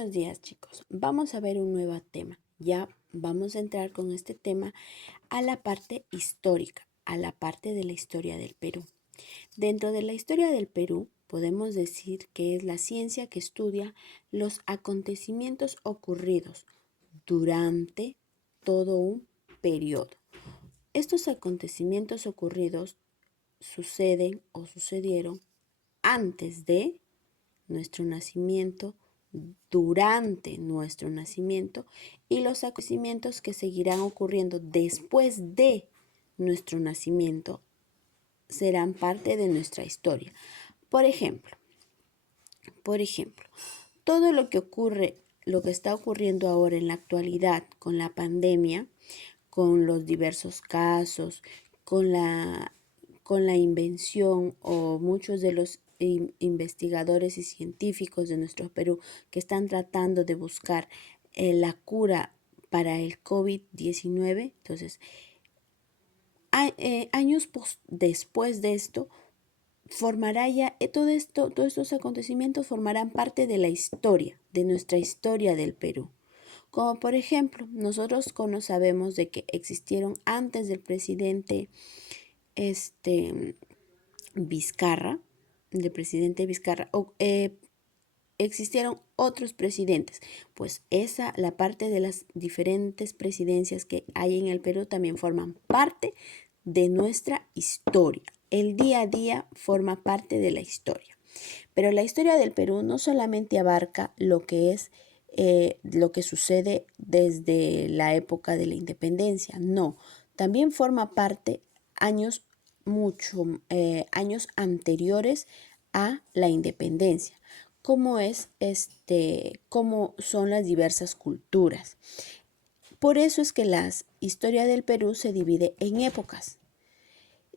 Buenos días, chicos. Vamos a ver un nuevo tema. Ya vamos a entrar con este tema a la parte histórica, a la parte de la historia del Perú. Dentro de la historia del Perú, podemos decir que es la ciencia que estudia los acontecimientos ocurridos durante todo un periodo. Estos acontecimientos ocurridos suceden o sucedieron antes de nuestro nacimiento, durante nuestro nacimiento y los acontecimientos que seguirán ocurriendo después de nuestro nacimiento serán parte de nuestra historia. Por ejemplo, todo lo que ocurre, lo que está ocurriendo ahora en la actualidad con la pandemia, con los diversos casos, con la, con la invención o muchos de los investigadores y científicos de nuestro Perú que están tratando de buscar la cura para el COVID-19. Entonces, años después de esto, formará ya, todos estos acontecimientos formarán parte de la historia, de nuestra historia del Perú. Como por ejemplo, nosotros sabemos de que existieron antes del presidente Vizcarra, existieron otros presidentes. Pues la parte de las diferentes presidencias que hay en el Perú también forman parte de nuestra historia. El día a día forma parte de la historia. Pero la historia del Perú no solamente abarca lo que es lo que sucede desde la época de la independencia, no, también forma parte años años anteriores a la independencia, como son las diversas culturas. Por eso es que la historia del Perú se divide en épocas.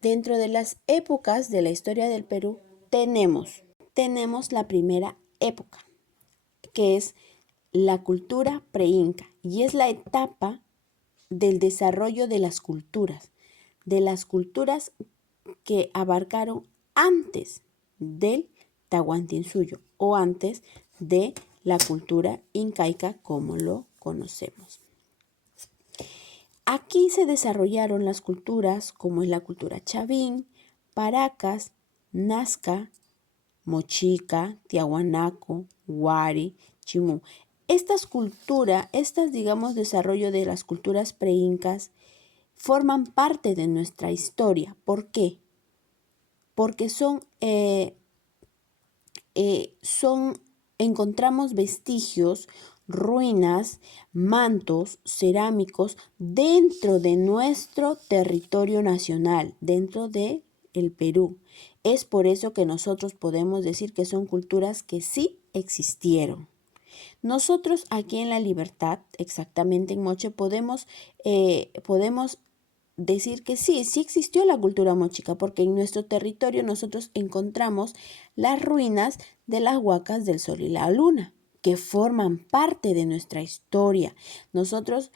Dentro de las épocas de la historia del Perú tenemos la primera época, que es la cultura preinca, y es la etapa del desarrollo de las culturas que abarcaron antes del Tahuantinsuyo o antes de la cultura incaica como lo conocemos. Aquí se desarrollaron las culturas como es la cultura Chavín, Paracas, Nazca, Mochica, Tiahuanaco, Huari, Chimú. Desarrollo de las culturas preincas forman parte de nuestra historia. ¿Por qué? Porque encontramos vestigios, ruinas, mantos cerámicos dentro de nuestro territorio nacional, dentro de el Perú. Es por eso que nosotros podemos decir que son culturas que sí existieron. Nosotros aquí en La Libertad, exactamente en Moche, podemos decir que sí existió la cultura mochica, porque en nuestro territorio nosotros encontramos las ruinas de las huacas del Sol y la Luna, que forman parte de nuestra historia. Nosotros,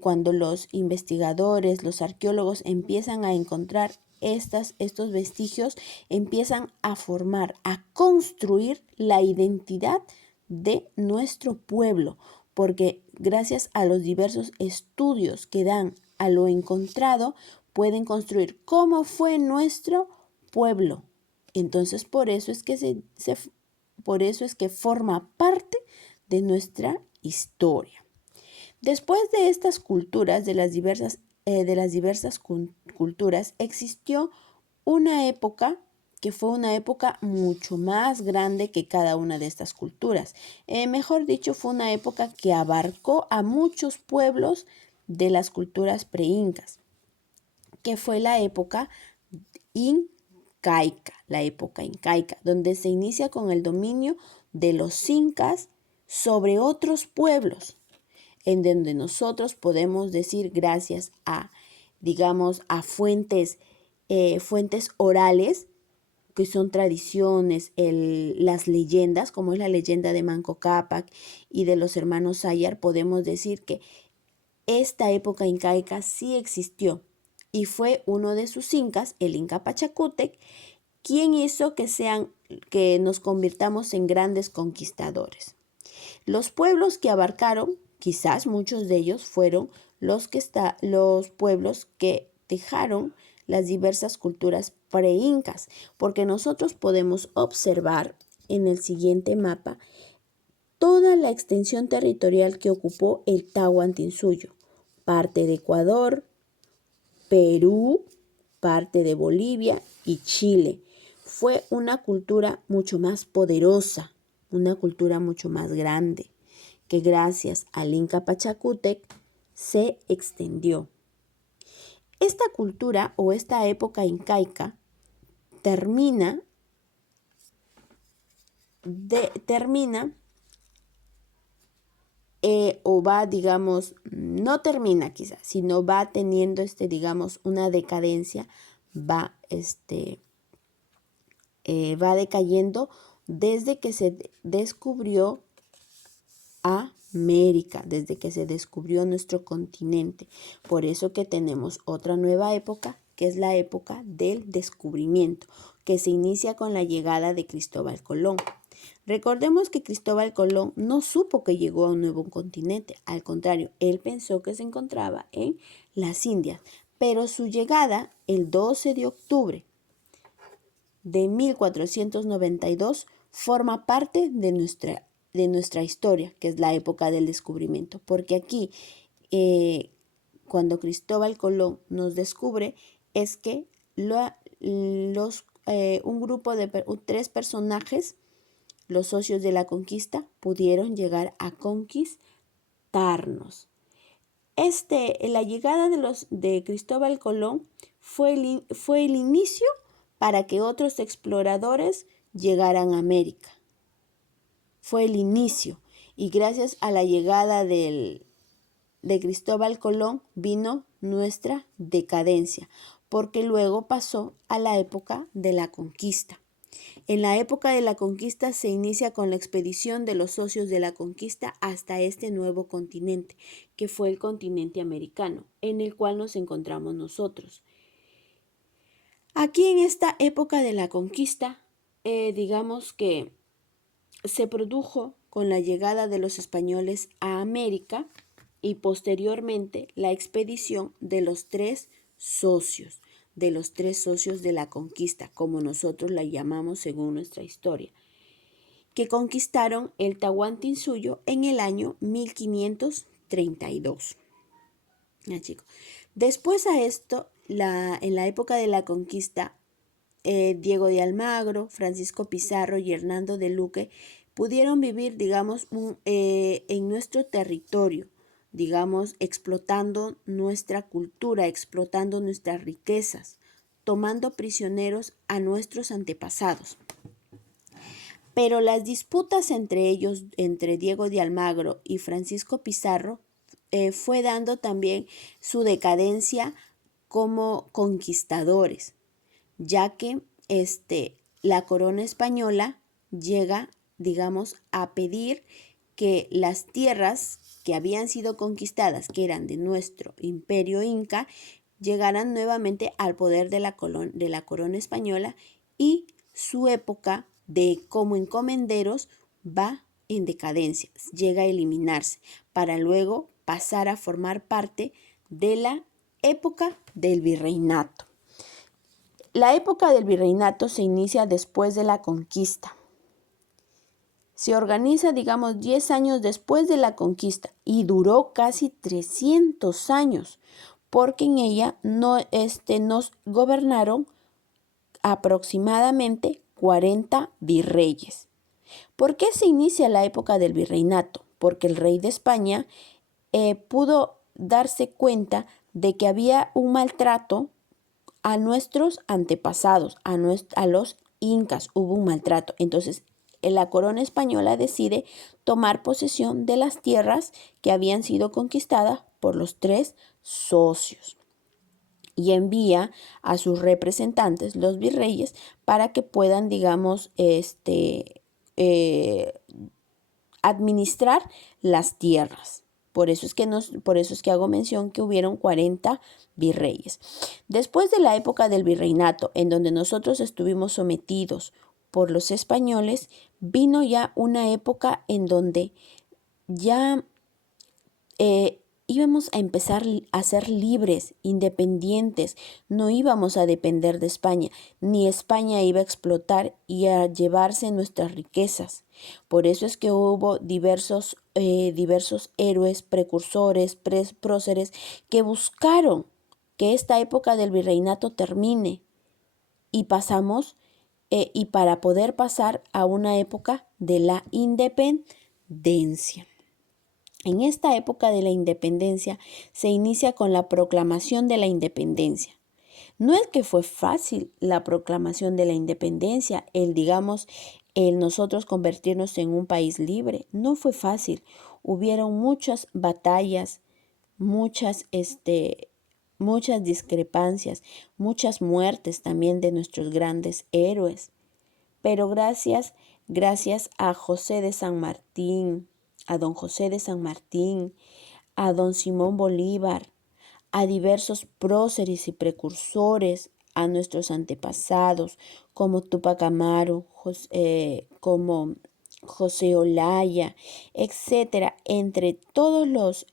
cuando los investigadores, los arqueólogos empiezan a encontrar estos vestigios, empiezan a formar, a construir la identidad de nuestro pueblo, porque gracias a los diversos estudios que dan a lo encontrado, pueden construir cómo fue nuestro pueblo. Entonces, por eso es que forma parte de nuestra historia. Después de estas culturas, de las diversas culturas, existió una época que fue una época mucho más grande que cada una de estas culturas. Mejor dicho, fue una época que abarcó a muchos pueblos de las culturas preincas, que fue la época incaica, donde se inicia con el dominio de los incas sobre otros pueblos, en donde nosotros podemos decir, gracias a, a fuentes orales, que son tradiciones, las leyendas, como es la leyenda de Manco Cápac y de los hermanos Sayar, podemos decir que esta época incaica sí existió y fue uno de sus incas, el Inca Pachacútec, quien hizo que nos convirtamos en grandes conquistadores. Los pueblos que abarcaron, quizás muchos de ellos fueron los pueblos que dejaron las diversas culturas pre-incas, porque nosotros podemos observar en el siguiente mapa toda la extensión territorial que ocupó el Tahuantinsuyo, parte de Ecuador, Perú, parte de Bolivia y Chile. Fue una cultura mucho más poderosa, una cultura mucho más grande, que gracias al Inca Pachacútec se extendió. Esta cultura o esta época incaica termina o va, digamos, no termina quizás, sino va teniendo, digamos, una decadencia, va decayendo desde que se descubrió América, desde que se descubrió nuestro continente. Por eso que tenemos otra nueva época, que es la época del descubrimiento, que se inicia con la llegada de Cristóbal Colón. Recordemos que Cristóbal Colón no supo que llegó a un nuevo continente, al contrario, él pensó que se encontraba en las Indias, pero su llegada el 12 de octubre de 1492 forma parte de nuestra historia, que es la época del descubrimiento, porque aquí, cuando Cristóbal Colón nos descubre, es que un grupo de 3 personajes, los socios de la conquista, pudieron llegar a conquistarnos. La llegada de Cristóbal Colón fue el inicio para que otros exploradores llegaran a América. Fue el inicio, y gracias a la llegada de Cristóbal Colón vino nuestra decadencia, porque luego pasó a la época de la conquista. En la época de la conquista se inicia con la expedición de los socios de la conquista hasta este nuevo continente, que fue el continente americano, en el cual nos encontramos nosotros. Aquí en esta época de la conquista, digamos que se produjo con la llegada de los españoles a América y posteriormente la expedición de los 3 socios, de la conquista, como nosotros la llamamos según nuestra historia, que conquistaron el Tahuantinsuyo en el año 1532. Ya, chicos. Después a esto, en la época de la conquista, Diego de Almagro, Francisco Pizarro y Hernando de Luque pudieron vivir, digamos, en nuestro territorio, digamos, explotando nuestra cultura, explotando nuestras riquezas, tomando prisioneros a nuestros antepasados. Pero las disputas entre ellos, entre Diego de Almagro y Francisco Pizarro, fue dando también su decadencia como conquistadores, ya que la corona española llega, digamos, a pedir que las tierras que habían sido conquistadas, que eran de nuestro imperio inca, llegaran nuevamente al poder de la corona española, y su época de como encomenderos va en decadencia, llega a eliminarse, para luego pasar a formar parte de la época del virreinato. La época del virreinato se inicia después de la conquista. Se organiza, digamos, 10 años después de la conquista y duró casi 300 años, porque en ella nos gobernaron aproximadamente 40 virreyes. ¿Por qué se inicia la época del virreinato? Porque el rey de España pudo darse cuenta de que había un maltrato a nuestros antepasados, a los incas, hubo un maltrato. Entonces, la corona española decide tomar posesión de las tierras que habían sido conquistadas por los 3 socios y envía a sus representantes, los virreyes, para que puedan, digamos, administrar las tierras. Por eso es que hago mención que hubieron 40 virreyes. Después de la época del virreinato, en donde nosotros estuvimos sometidos por los españoles, vino ya una época en donde ya íbamos a empezar a ser libres, independientes, no íbamos a depender de España, ni España iba a explotar y a llevarse nuestras riquezas. Por eso es que hubo diversos héroes, precursores, próceres, que buscaron que esta época del virreinato termine y y para poder pasar a una época de la independencia. En esta época de la independencia se inicia con la proclamación de la independencia. No es que fue fácil la proclamación de la independencia, el nosotros convertirnos en un país libre. No fue fácil. Hubieron muchas batallas, muchas, muchas discrepancias, muchas muertes también de nuestros grandes héroes. Pero gracias a José de San Martín, a don José de San Martín, a don Simón Bolívar, a diversos próceres y precursores, a nuestros antepasados, como Tupac Amaru, como José Olaya, etcétera, entre todos los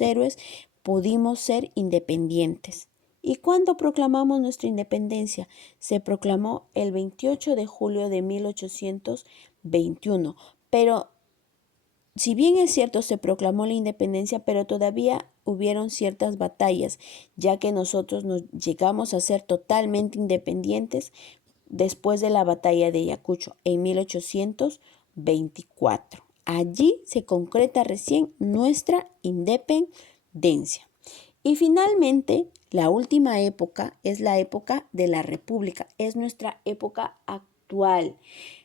héroes pudimos ser independientes. ¿Y cuándo proclamamos nuestra independencia? Se proclamó el 28 de julio de 1821. Pero, si bien es cierto, se proclamó la independencia, pero todavía hubieron ciertas batallas, ya que nosotros nos llegamos a ser totalmente independientes después de la batalla de Ayacucho en 1824. Allí se concreta recién nuestra independencia. Y finalmente, la última época es la época de la República, es nuestra época actual.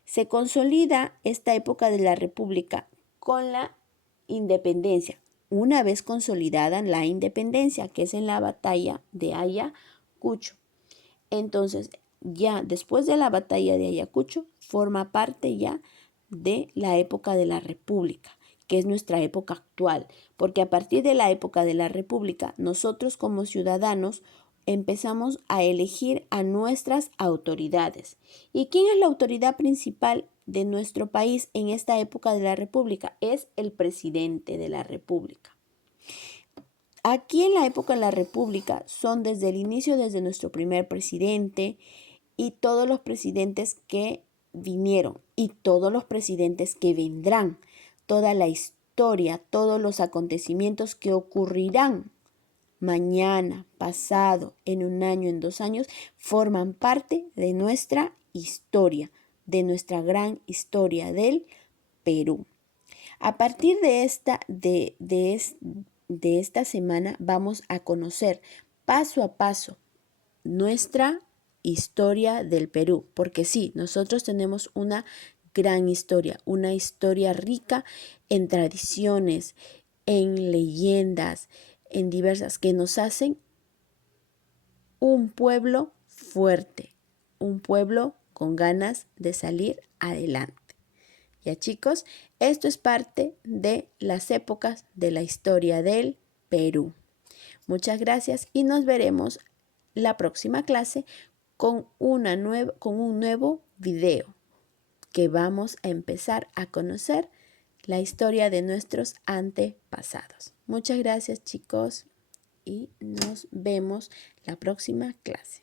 Se consolida esta época de la República con la independencia. Una vez consolidada la independencia, que es en la batalla de Ayacucho. Entonces, ya después de la batalla de Ayacucho, forma parte ya de la época de la República, que es nuestra época actual, porque a partir de la época de la República, nosotros como ciudadanos empezamos a elegir a nuestras autoridades. ¿Y quién es la autoridad principal de nuestro país en esta época de la República? Es el presidente de la República. Aquí en la época de la República son desde el inicio, desde nuestro primer presidente y todos los presidentes que vinieron y todos los presidentes que vendrán, toda la historia, todos los acontecimientos que ocurrirán mañana, pasado, en un año, en 2 años, forman parte de nuestra historia, de nuestra gran historia del Perú. A partir de esta semana vamos a conocer paso a paso nuestra historia del Perú, porque sí, nosotros tenemos una gran historia, una historia rica en tradiciones, en leyendas, en diversas, que nos hacen un pueblo fuerte, un pueblo con ganas de salir adelante. Ya chicos, esto es parte de las épocas de la historia del Perú. Muchas gracias y nos veremos la próxima clase con un nuevo video que vamos a empezar a conocer la historia de nuestros antepasados. Muchas gracias chicos y nos vemos la próxima clase.